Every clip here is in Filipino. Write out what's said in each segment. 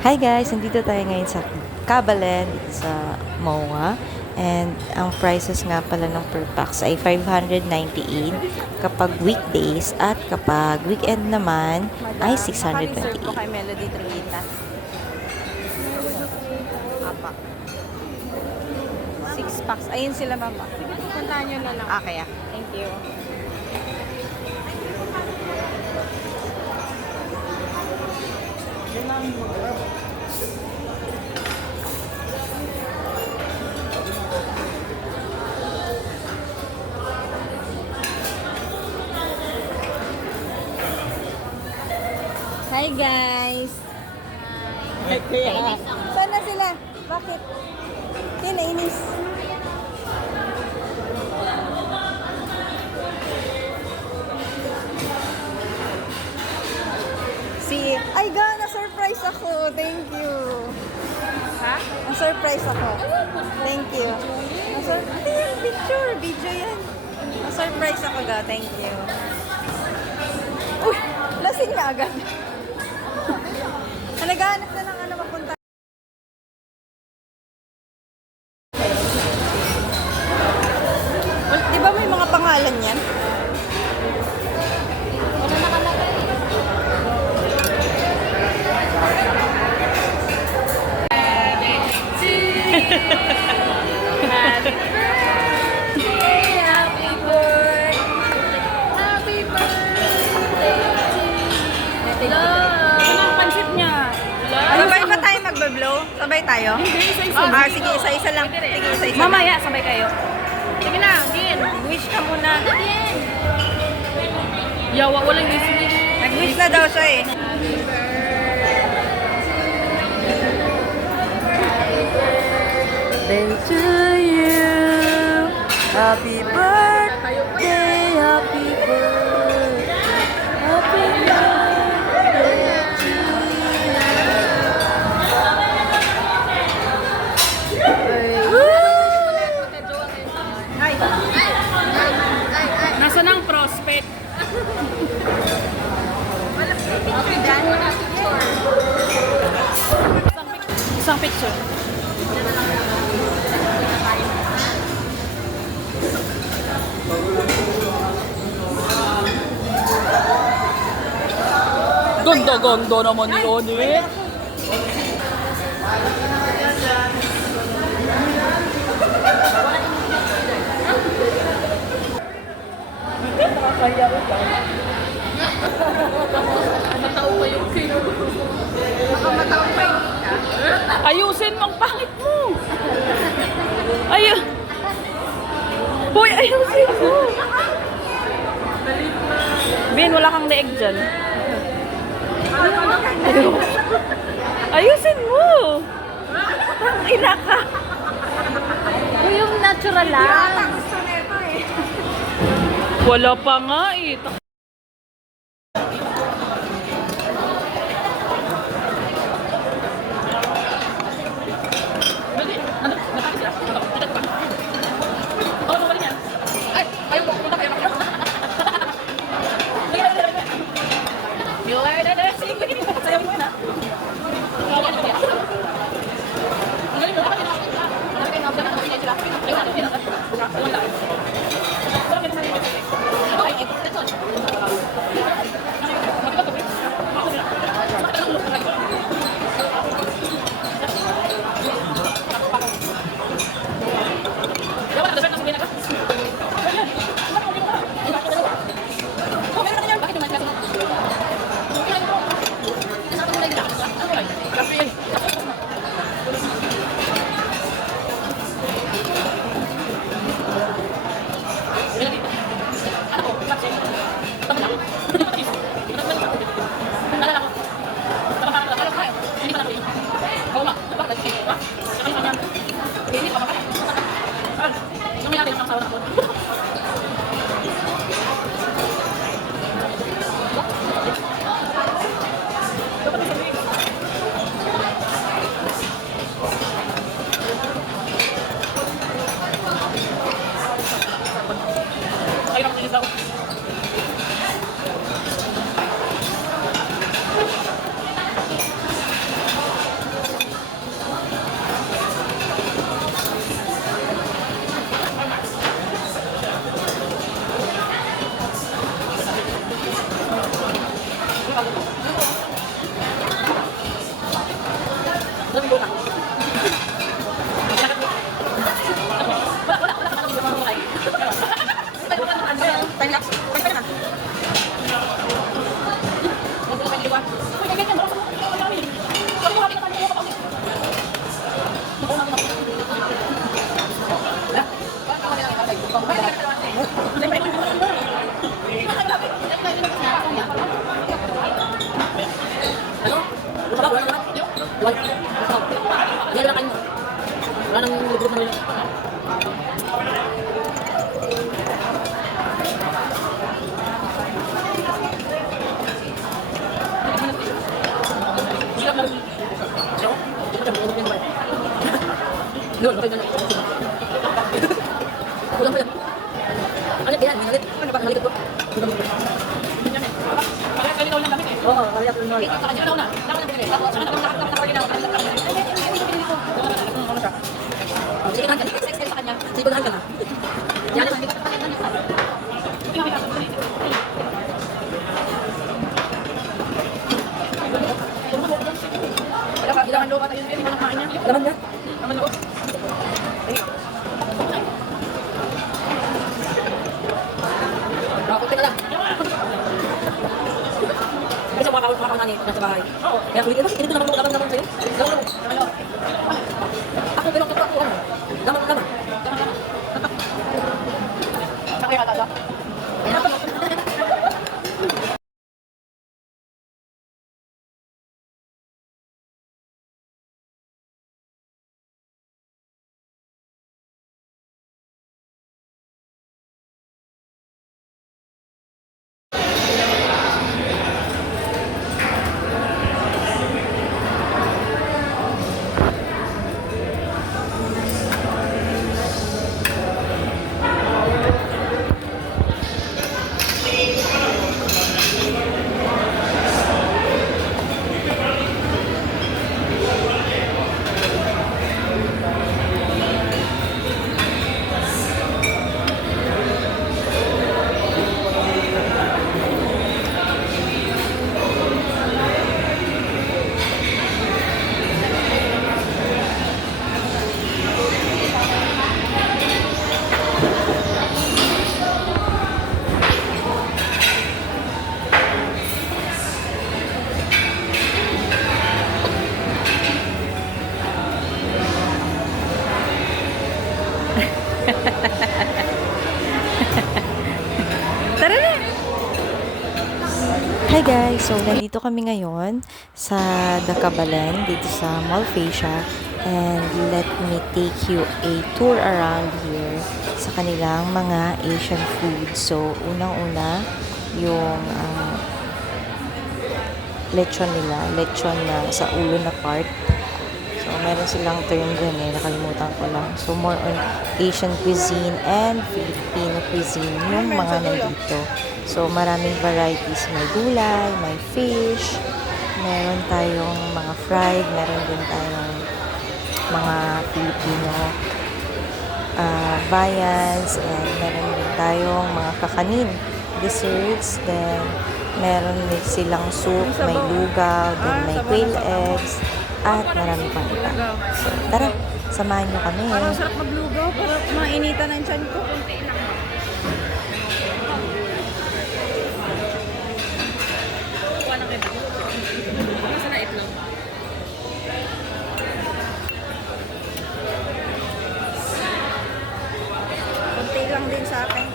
Hi guys! Nandito tayo ngayon sa Kabalan, dito sa MOA. And ang prices nga pala ng per pax ay 598 kapag weekdays at kapag weekend naman ay 628. Kay Melody Trinita. Apa. 6 packs. Ayun sila, mama. Puntahan nyo na lang. Okay, Thank you. Hi guys! Saan na sila? Bakit? Kaya nainis. Ay ga, na-surprise ako. Thank you. Ha? Na-surprise ako. Thank you. Hindi yan, picture. Video yan. Na-surprise ako ga. Thank you. Uy! Lasing na agad. Naghahanap na ng ano mapunta. Well, di ba may mga pangalan yan? Wala nakalagay. Happy birthday, happy birthday, happy birthday to you. Anong pansit niya? Sabay pa tayo magbe-blow? Sabay tayo? Sige, isa-isa lang. Sige, isa-isa. Mamaya, sabay kayo. Sige na, Gin. Wish ka muna. Yawa, walang wish. Nag-wish na daw siya eh. Birthday to you. Happy birthday, happy birthday, happy birthday to you. Nasaan ang prospect? Isang picture. Ganda-ganda naman ni Oni. Nakakaya ko ba? Matao pa yung kayo. Mataon pa yung kita. Ayusin mo ang pangit mo. Hoy, ayusin mo. Bin, wala kang leeg dyan. Ayusin mo. Ang ina ka. Yung natural lang. Wala pa nga eh. Yan lang kayo. Wala nang lubog na rin. Doon, okay na. Kulang pa yan. Alit yan, alit. Ano ba? Alit ko. Oo, alit ko na. Sige na, sige na. Yan na. Ilangan loob at ayun, ilangan kain niya. Laman niya. Laman loob. Kunti na lang. Kasi sa mga nani, nasa bahay. Kaya kulit, ito naman laman sa'yo. Laman. Ako, pero ako. Laman. Sakay ka tala. Tara na! Hi guys! So, nandito kami ngayon sa Dakabalan, dito sa Mall Fascia. And let me take you a tour around here sa kanilang mga Asian food. So, unang-una, yung lechon nila. Lechon na sa ulo na part. So, meron silang term dyan eh. Nakalimutan ko lang. So, more on Asian cuisine and Filipino cuisine yung mga nandito. So, maraming varieties. May gulay, may fish, meron tayong mga fried, meron din tayong mga Filipino viands, and meron din tayong mga kakanin, desserts, then meron din silang soup, may lugaw, then may quail eggs, at marami pang iba. So, tara, samahan nyo kami. Parang sarap maglugaw para mainitan ang tiyan ko. Kuha na kita. Masa na itlog? Kunti lang din sa akin.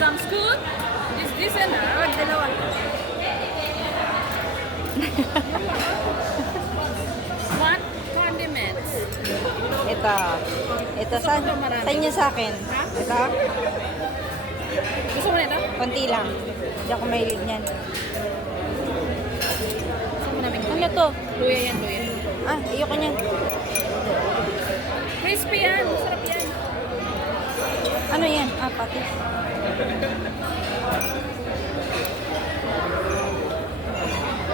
Sounds good. This and dalawa. What condiments? Ito sa inyo sa akin. Ito, Gusto mo nito? konti lang. Hindi ako mahilig niyan. Gusto mo namin Ano to? luya yan, luya. Ah, ayoko niyan. Crispy yan. Masarap yan. Ano yan? Ah, patis.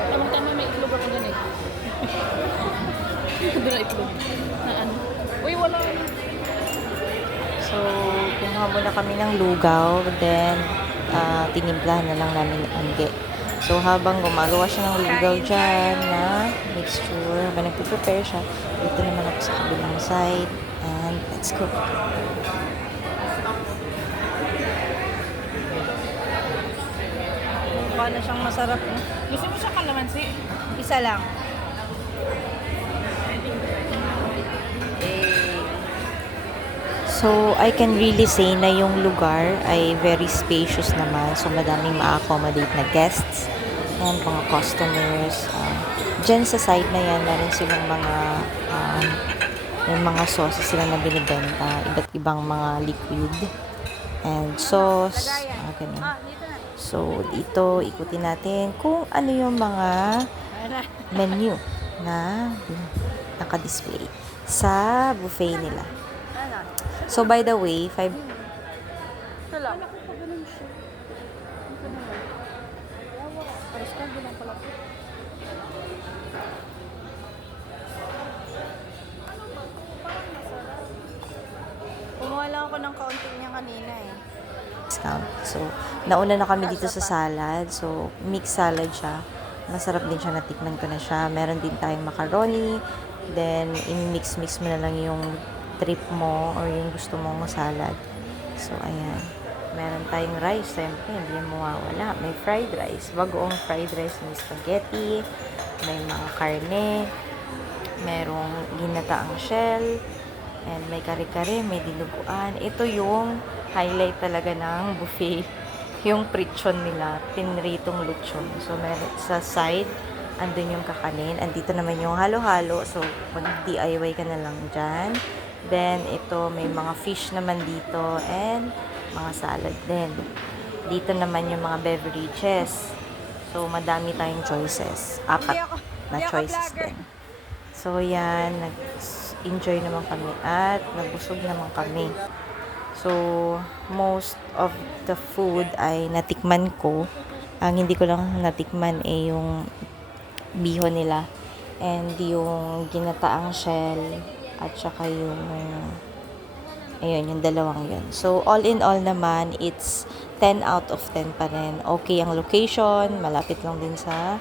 Tama-tama may itlog ako dun eh. Doon na itlog. Na ano? Uy, wala. So, kumuha muna kami ng lugaw, then tinimplahan na lang namin ng angge. So, habang gumagawa siya ng lugaw dyan na mixture, habang nagpe-prepare siya, dito naman ako sa kabilang side, and let's go. Mukha na siyang masarap. Eh. Gusto mo siya kalamansi? Isa lang. So, I can really say na yung lugar ay very spacious naman. So, madaming ma-accommodate na guests. and mga customers. Dyan sa side na yan, meron silang mga may mga sauces sila na binibenta, iba't ibang mga liquid and sauce, ganun. So, dito, ikutin natin kung ano yung mga menu na naka-display sa buffet nila. So, by the way, Kumuha lang ako ng kaunting niya kanina eh. discount. So, nauna na kami dito sa salad. So, mixed salad siya. Masarap din siya, natikman ko na siya. Meron din tayong macaroni. Then, i-mix-mix mo na lang yung trip mo or yung gusto mong salad. So, ayan. Meron tayong rice. Siyempre, hindi yan mawawala. May fried rice. Bagoong fried rice. May spaghetti. May mga karne. Merong ginataang shell. And may kare-kare, may dinuguan. Ito yung highlight talaga ng buffet. Yung pritson nila, pinritong lechon. So, meron sa side, andun yung kakanin. Andito naman yung halo-halo. So, mag-DIY ka na lang dyan. Then, ito, may mga fish naman dito. And, mga salad din. Dito naman yung mga beverages. So, madami tayong choices. 4 na choices din. So, yan. Nag-enjoy naman kami at nabusog naman kami. So, most of the food ay natikman ko. Ang hindi ko lang natikman ay yung bihon nila and yung ginataang shell at saka yung ayun, yung dalawang yun. So, all in all naman, it's 10 out of 10 pa rin. Okay ang location, malapit lang din sa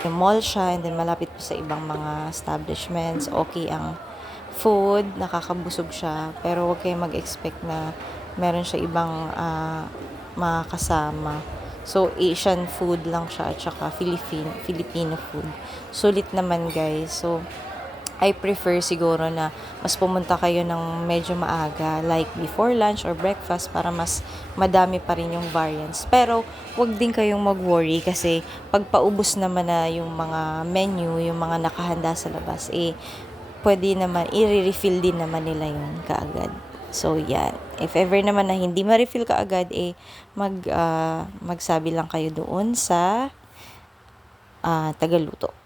yung mall siya, and then malapit po sa ibang mga establishments. Okay ang food, nakakabusog siya, pero huwag kayong mag-expect na meron siya ibang mga kasama. So, Asian food lang siya at saka Filipino food. Sulit naman, guys. So, I prefer siguro na mas pumunta kayo ng medyo maaga, like before lunch or breakfast, para mas madami pa rin yung variants. Pero, wag din kayong mag-worry kasi pag paubos naman na yung mga menu, yung mga nakahanda sa labas, pwede naman, i-refill din naman nila yun kaagad. So, yan. If ever naman na hindi ma-refill kaagad, magsabi lang kayo doon sa tagaluto.